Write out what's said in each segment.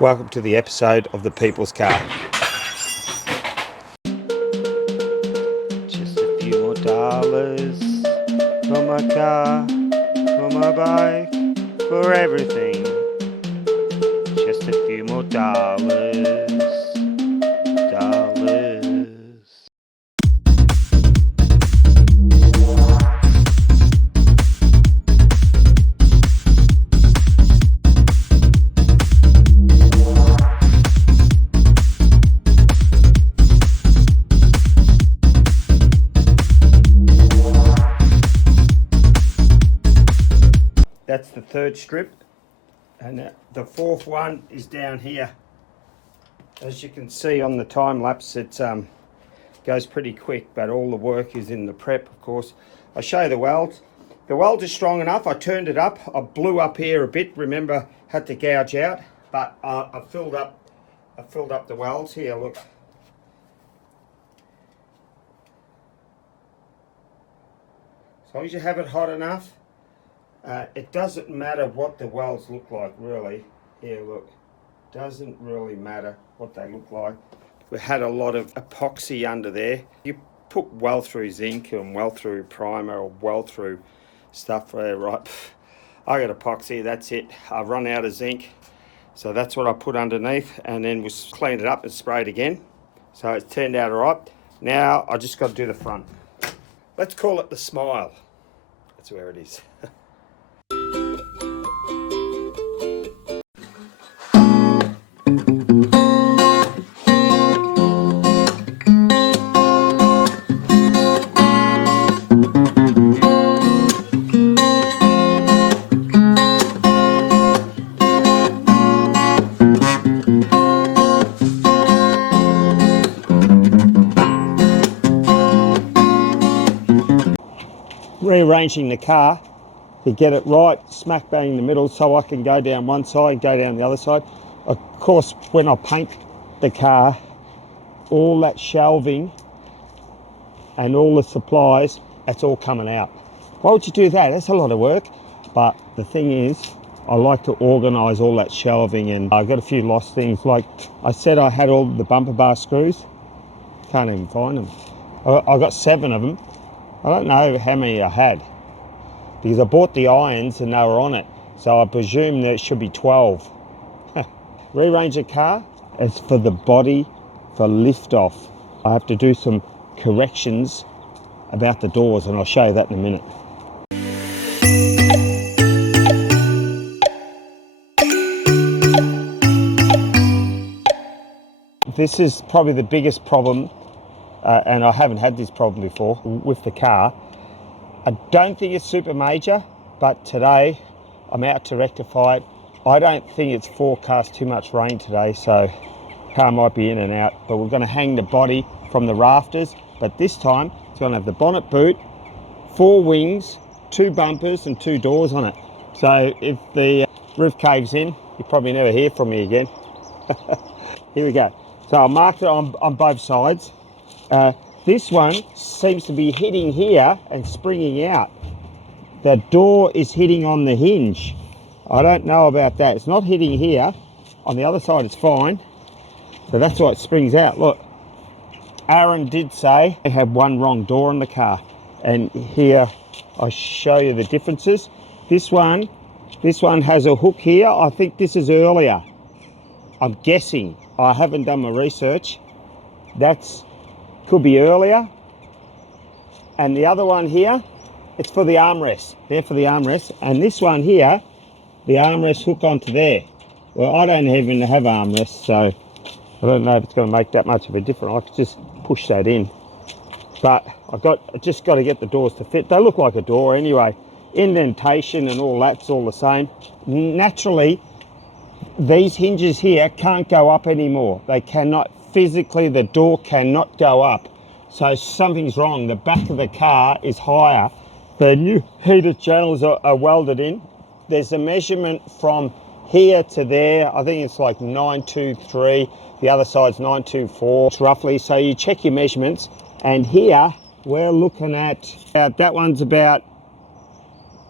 Welcome to the episode of The People's Car. Just a few more dollars for my car, for my bike, for everything. Just a few more dollars. That's the third strip, and the fourth one is down here. As you can see on the time lapse, it goes pretty quick, but all the work is in the prep, of course. I'll show you the welds. The weld is strong enough. I turned it up. I blew up here a bit. Remember, had to gouge out, but I filled up the welds here. Look. As long as you have it hot enough. It doesn't matter what the welds look like, really. Here, look. Doesn't really matter what they look like. We had a lot of epoxy under there. You put weld through zinc and weld through primer or weld through stuff there, right? I got epoxy, that's it. I've run out of zinc. So that's what I put underneath, and then we cleaned it up and sprayed again. So it's turned out all right. Now I just got to do the front. Let's call it the smile. That's where it is. Rearranging the car to get it right smack bang in the middle so I can go down one side, go down the other side. Of course, when I paint the car, all that shelving and all the supplies, that's all coming out. Why would you do that? That's a lot of work. But the thing is, I like to organise all that shelving, and I got a few lost things. Like I said, I had all the bumper bar screws. Can't even find them. I got 7 of them. I don't know how many I had because I bought the irons and they were on it. So I presume there should be 12. Rearrange a car is for the body, for lift off. I have to do some corrections about the doors, and I'll show you that in a minute. This is probably the biggest problem. And I haven't had this problem before with the car. I don't think it's super major, but today I'm out to rectify it. I don't think it's forecast too much rain today, so the car might be in and out, but we're going to hang the body from the rafters, but this time it's going to have the bonnet boot, 4 wings, 2 bumpers and 2 doors on it. So if the roof caves in, you probably never hear from me again. Here we go. So I marked it on both sides. This one seems to be hitting here and springing out. The door is hitting on the hinge. I don't know about that. It's not hitting here. On the other side it's fine. So that's why it springs out. Look, Aaron did say they had one wrong door on the car. And here I show you the differences. This one has a hook here. I think this is earlier. I'm guessing. I haven't done my research. Could be earlier. And the other one here, it's for the armrest. They're for the armrest. And this one here, the armrest hook onto there. Well, I don't even have armrests, so I don't know if it's going to make that much of a difference. I could just push that in. But I just got to get the doors to fit. They look like a door anyway. Indentation and all that's all the same. Naturally, these hinges here can't go up anymore. They cannot. Physically, the door cannot go up. So something's wrong. The back of the car is higher. The new heated channels are welded in. There's a measurement from here to there. I think it's like 923. The other side's 924 roughly. So you check your measurements. And here we're looking at, that one's about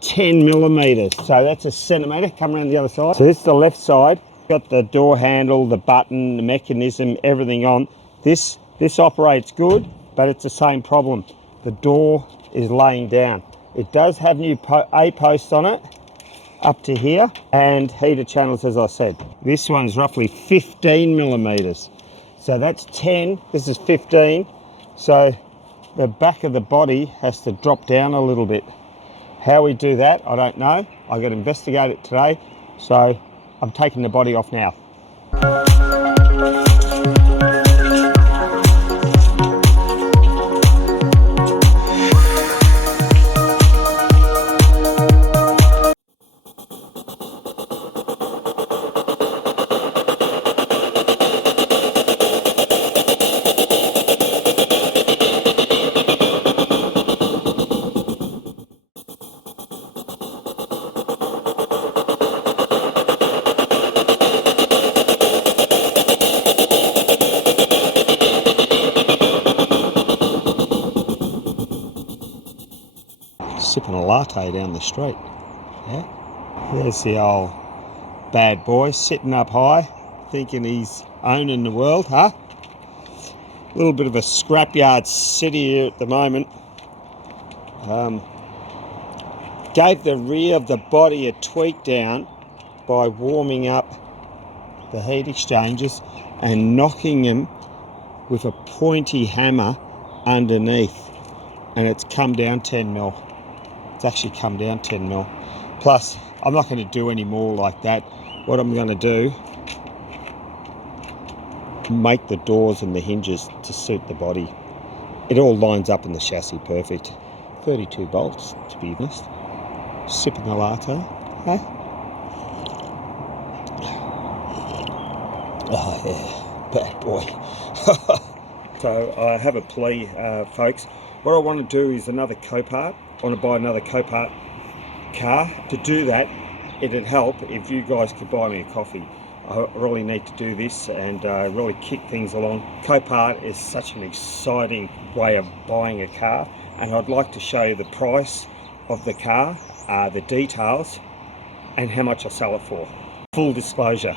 10 millimeters. So that's a centimeter. Come around the other side. So this is the left side. Got the door handle, the button, the mechanism, everything on. This operates good, but it's the same problem. The door is laying down. It does have new A-posts on it, up to here, and heater channels, as I said. This one's roughly 15 millimeters. So that's 10, this is 15. So the back of the body has to drop down a little bit. How we do that, I don't know. I got to investigate it today. So I'm taking the body off now. Sipping a latte down the street. Yeah, there's the old bad boy sitting up high, thinking he's owning the world, huh? A little bit of a scrapyard city here at the moment. Gave the rear of the body a tweak down by warming up the heat exchangers and knocking them with a pointy hammer underneath, and it's come down 10 mil. It's actually come down 10 mil. Plus, I'm not going to do any more like that. What I'm going to do, make the doors and the hinges to suit the body. It all lines up in the chassis perfect. 32 bolts, to be honest. Sipping a latte, huh? Oh yeah, bad boy. So I have a plea, folks. What I want to do is another Copart. I want to buy another Copart car. To do that, it'd help if you guys could buy me a coffee. I really need to do this and really kick things along. Copart is such an exciting way of buying a car, and I'd like to show you the price of the car, the details, and how much I sell it for. Full disclosure.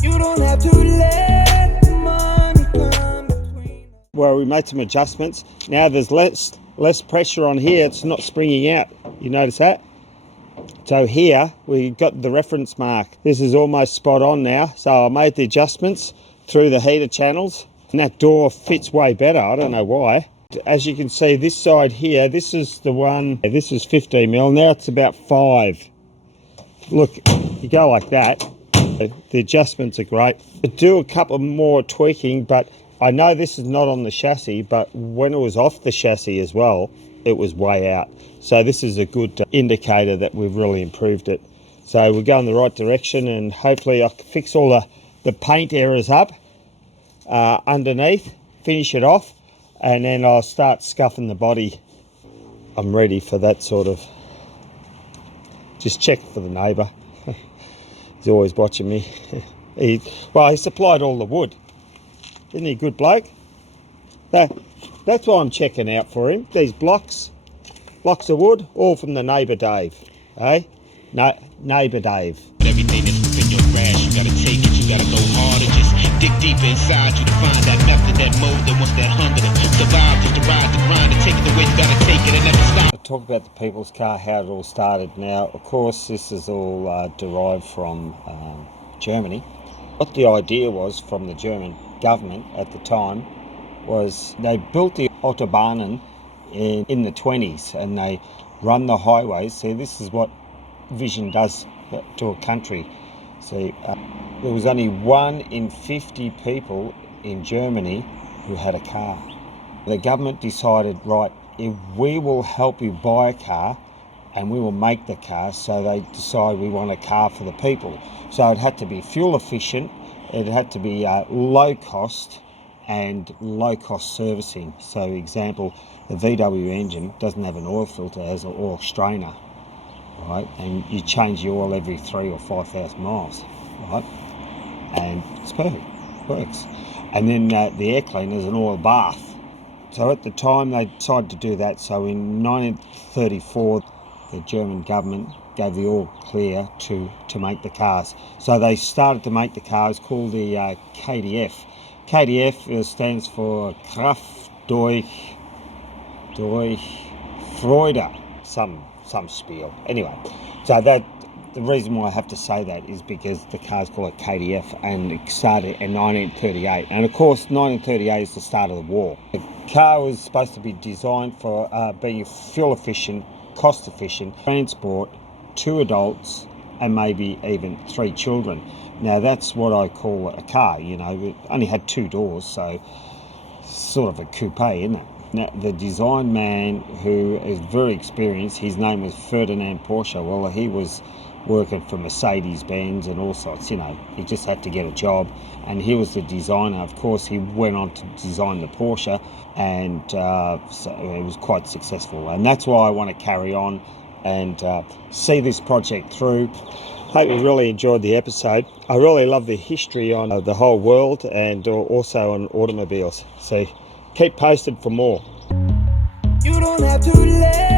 You don't have to let the money come between. Well, we made some adjustments. Now there's less pressure on here. It's not springing out. You notice that? So here we got the reference mark. This is almost spot on now. So I made the adjustments through the heater channels, and that door fits way better. I don't know why. As you can see, this side here, this is the one, this is 15 mil. Now it's about 5. Look, you go like that. The adjustments are great. I do a couple more tweaking, but I know this is not on the chassis, but when it was off the chassis as well, it was way out. So this is a good indicator that we've really improved it. So we're going the right direction, and hopefully I can fix all the paint errors up underneath, finish it off, and then I'll start scuffing the body. I'm ready for that sort of, just check for the neighbour. He's always watching me. He supplied all the wood. Isn't he a good bloke? That's why I'm checking out for him. These blocks of wood, all from the neighbour Dave. Hey? No, neighbour Dave. Everything that's within your grasp, you gotta take it, you gotta go hard and just dig deeper inside you to find that method, that mode that wants that hunger to survive, just to ride the grind and take it the way you gotta take it and never stop. I'll talk about the people's car, how it all started. Now, of course, this is all derived from Germany. What the idea was from the German government at the time was they built the Autobahnen in the 20s, and they run the highways. See, this is what vision does to a country. See, there was only 1 in 50 people in Germany who had a car. The government decided, right, if we will help you buy a car and we will make the car, so they decide we want a car for the people. So it had to be fuel efficient, it had to be low cost and low cost servicing. So example, the VW engine doesn't have an oil filter, it has an oil strainer, right? And you change the oil every 3,000 or 5,000 miles, right? And it's perfect, works. And then the air cleaner is an oil bath. So at the time they decided to do that. So in 1934, the German government gave the all clear to make the cars. So they started to make the cars called the KDF. KDF stands for Kraft durch Freude, some spiel. Anyway, so that the reason why I have to say that is because the car's called a KDF and it started in 1938. And of course, 1938 is the start of the war. The car was supposed to be designed for being fuel efficient, cost efficient, transport 2 adults and maybe even 3 children. Now that's what I call a car, you know. It only had 2 doors, so sort of a coupe, isn't it? Now, the design man, who is very experienced, his name was Ferdinand Porsche. Well, he was working for Mercedes-Benz and all sorts, you know. He just had to get a job, and he was the designer. Of course, he went on to design the Porsche, and so it was quite successful. And that's why I want to carry on and see this project through. Hope you really enjoyed the episode. I really love the history on the whole world and also on automobiles. So keep posted for more. You don't have to let